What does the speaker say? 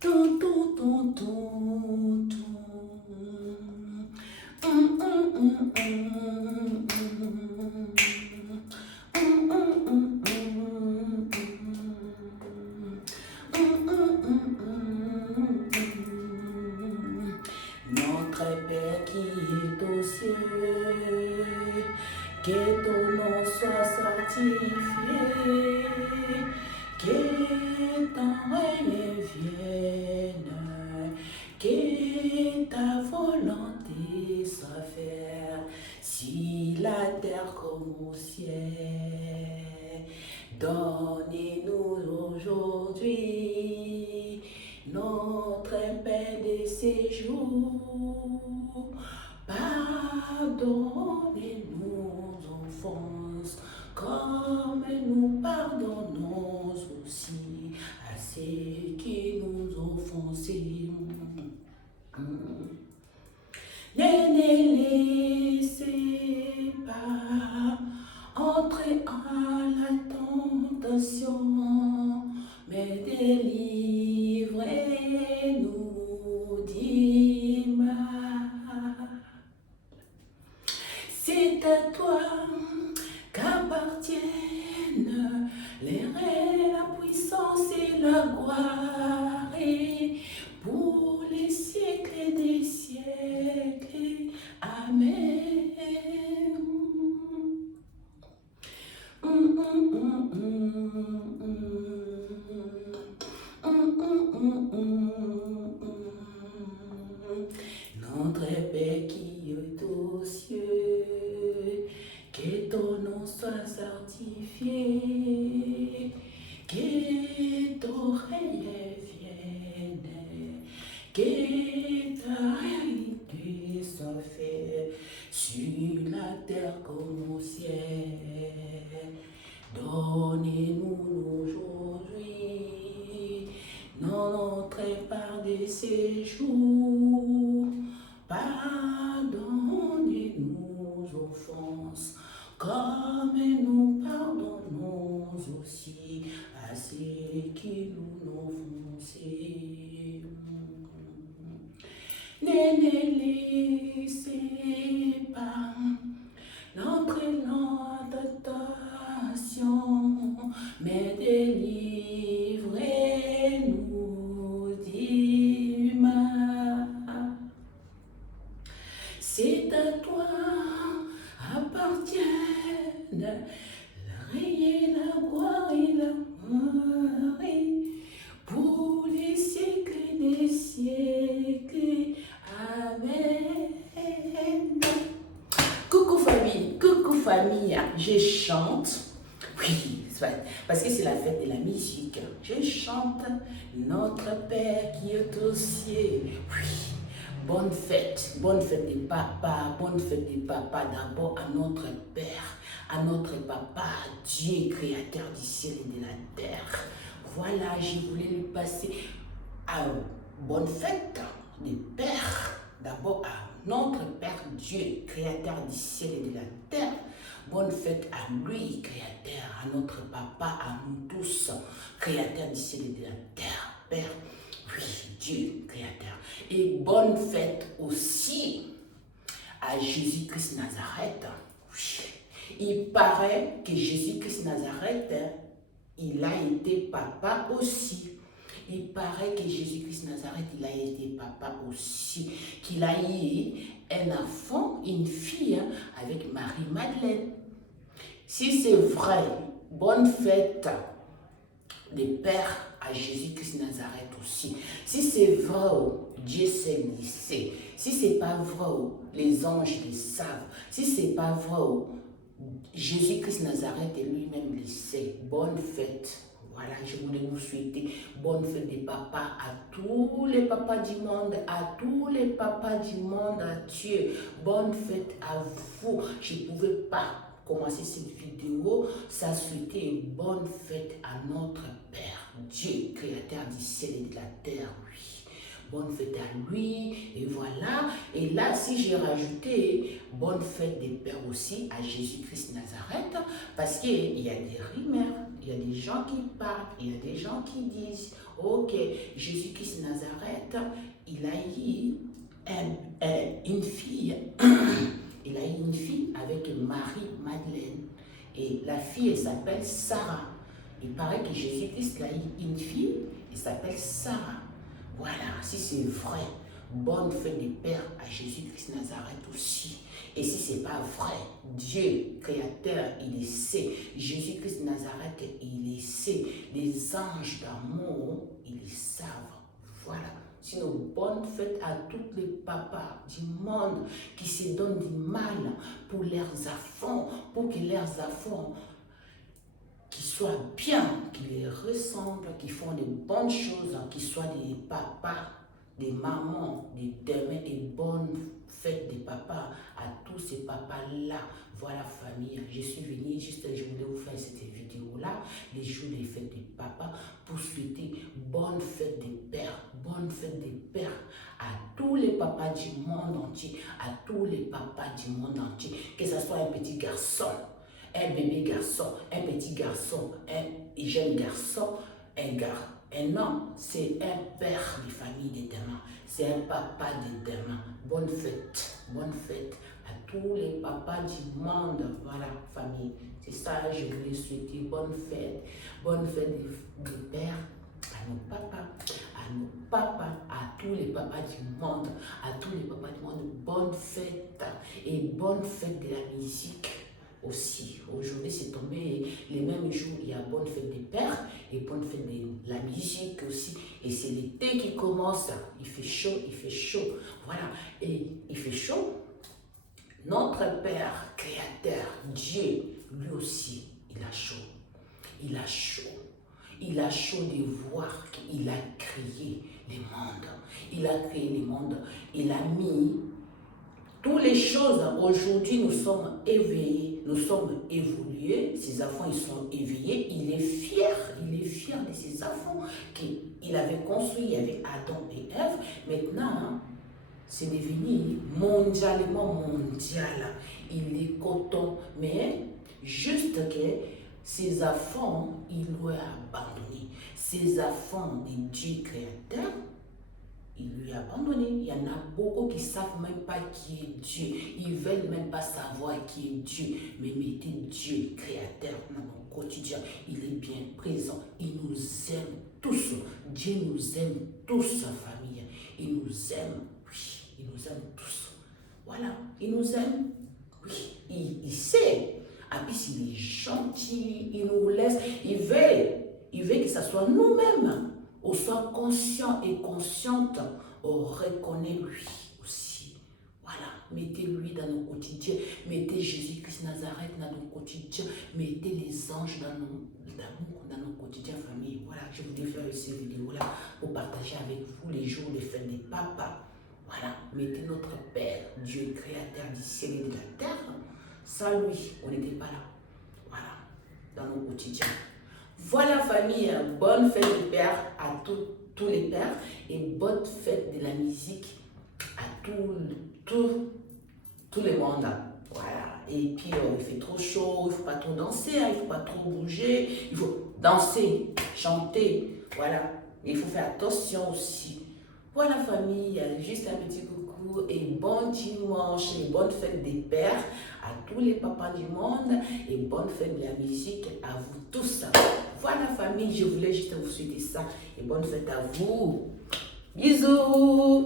Tum, tum, tum, tum, tum. Mm, mm, mm, mm, mm. Mm, mm, mm, mm, mm. Notre Père qui est aux cieux, que ton nom soit sanctifié, que ton règne vienne, que ta volonté soit faite sur la terre comme au ciel. Donnez-nous aujourd'hui notre pain de séjour. Pardonnez-nous nos offenses, comme nous pardonnons aussi à ceux qui nous offensent. Ne les laissez pas entrer en la tentation, mais délivrez-nous du mal. C'est à toi qu'appartiennent les règnes, la puissance et la gloire, et pour les siècles des siècles. Amen. Notre Père qui est aux cieux, que ton nom soit sanctifié, que ton règne vienne, que ta réalité soit faite sur la terre comme au ciel. Donnez-nous aujourd'hui notre part de séjour. Pardonnez-nous nos offenses, comme nous pardonnons aussi à ceux qui nous offensent. Ne les laissez pas l'entrée dans la tentation, mais délivrez-nous du mal. C'est à toi appartiennent le règne, la gloire et la gloire pour les siècles des siècles. Amen. Coucou famille, je chante. Oui, parce que c'est la fête de la musique. Je chante Notre Père qui est aux cieux. Oui, bonne fête des papas, bonne fête des papas. D'abord à notre Père, à notre Papa, Dieu créateur du ciel et de la terre. Voilà, je voulais lui passer à bonne fête des pères. D'abord à notre Père Dieu, créateur du ciel et de la terre. Bonne fête à lui, créateur, à notre papa, à nous tous, créateur du ciel et de la terre. Père, oui, Dieu, créateur. Et bonne fête aussi à Jésus-Christ Nazareth. Oui. Il paraît que Jésus-Christ Nazareth, il a été papa aussi. Il paraît que Jésus-Christ Nazareth, il a été papa aussi, qu'il a eu un enfant, une fille avec Marie-Madeleine. Si c'est vrai, bonne fête des pères à Jésus-Christ Nazareth aussi. Si c'est vrai, Dieu sait, il sait. Si c'est pas vrai, les anges le savent. Si c'est pas vrai, Jésus-Christ Nazareth et lui-même le sait. Bonne fête. Voilà, je voulais vous souhaiter bonne fête des papas à tous les papas du monde, à tous les papas du monde entier. Bonne fête à vous. Je ne pouvais pas commencer cette vidéo sans souhaiter une bonne fête à notre Père, Dieu, créateur du ciel et de la terre, oui. Bonne fête à lui, et voilà. Et là, si j'ai rajouté bonne fête des pères aussi à Jésus-Christ Nazareth, parce qu'il y a des rumeurs, il y a des gens qui parlent, il y a des gens qui disent, Ok, Jésus-Christ Nazareth, il a eu une fille. Il a eu une fille avec Marie-Madeleine. Et la fille, elle s'appelle Sarah. Il paraît que Jésus-Christ a eu une fille, elle s'appelle Sarah. Voilà, si c'est vrai, bonne fête des pères à Jésus-Christ Nazareth aussi. Et si ce n'est pas vrai, Dieu, créateur, il le sait. Jésus-Christ Nazareth, il le sait. Les anges d'amour, ils le savent. Voilà. Sinon, bonne fête à tous les papas du monde qui se donnent du mal pour leurs enfants, pour que leurs enfants qui soient bien, qui les ressemblent, qui font de bonnes choses, qui soient des papas, des mamans, des demain et bonne fête des papas à tous ces papas-là. Voilà famille, je suis venue juste, je voulais vous faire cette vidéo-là, les jours des fêtes des papas, pour souhaiter bonne fête des pères, bonne fête des pères à tous les papas du monde entier, à tous les papas du monde entier, que ce soit un petit garçon, un bébé garçon, un petit garçon, un jeune garçon, un homme, c'est un père de famille de demain, c'est un papa de demain. Bonne fête à tous les papas du monde. Voilà, famille, c'est ça, je voulais souhaiter bonne fête des pères à nos papas, à tous les papas du monde, bonne fête et bonne fête de la musique. Aussi, aujourd'hui c'est tombé les mêmes jours, il y a bonne fête des pères et bonne fête de la musique aussi, et c'est l'été qui commence, il fait chaud, voilà, et il fait chaud, notre Père créateur, Dieu, lui aussi, il a chaud de voir qu'il a créé les mondes, il a mis toutes les choses. Aujourd'hui, nous sommes éveillés, nous sommes évolués. Ses enfants, ils sont éveillés. Il est fier de ses enfants qu'il avait construits. Il y avait Adam et Ève. Maintenant, c'est devenu mondialement mondial. Il est coton, mais juste que ses enfants, il lui a abandonné. Ses enfants de Dieu créateur, il lui a abandonné. Il y en a beaucoup qui ne savent même pas qui est Dieu. Ils ne veulent même pas savoir qui est Dieu. Mais mettez Dieu, créateur, dans mon quotidien. Il est bien présent. Il nous aime tous. Dieu nous aime tous, sa famille. Il nous aime. Oui, il nous aime tous. Voilà, il nous aime. Oui, il sait. Et puis s'il est gentil, il nous laisse. Il veut que ce soit nous-mêmes. On soit conscient et consciente, on reconnaît lui aussi. Voilà, mettez lui dans nos quotidiens, mettez Jésus-Christ Nazareth dans nos quotidiens, mettez les anges dans nos quotidiens, famille. Voilà, je voulais faire ces vidéos-là pour partager avec vous les jours de fête des papas. Voilà, mettez notre Père, Dieu créateur du ciel et de la terre. Sans lui, on n'était pas là. Voilà, dans nos quotidiens. Voilà famille, bonne fête des pères à tous les pères et bonne fête de la musique à tout le monde. Voilà, et puis il fait trop chaud, il ne faut pas trop danser, il ne faut pas trop bouger, il faut danser, chanter, voilà, il faut faire attention aussi. Voilà famille, juste un petit coucou et bon dimanche et bonne fête des pères à tous les papas du monde et bonne fête de la musique à vous tous. Voilà famille, je voulais juste vous souhaiter ça et bonne fête à vous. Bisous.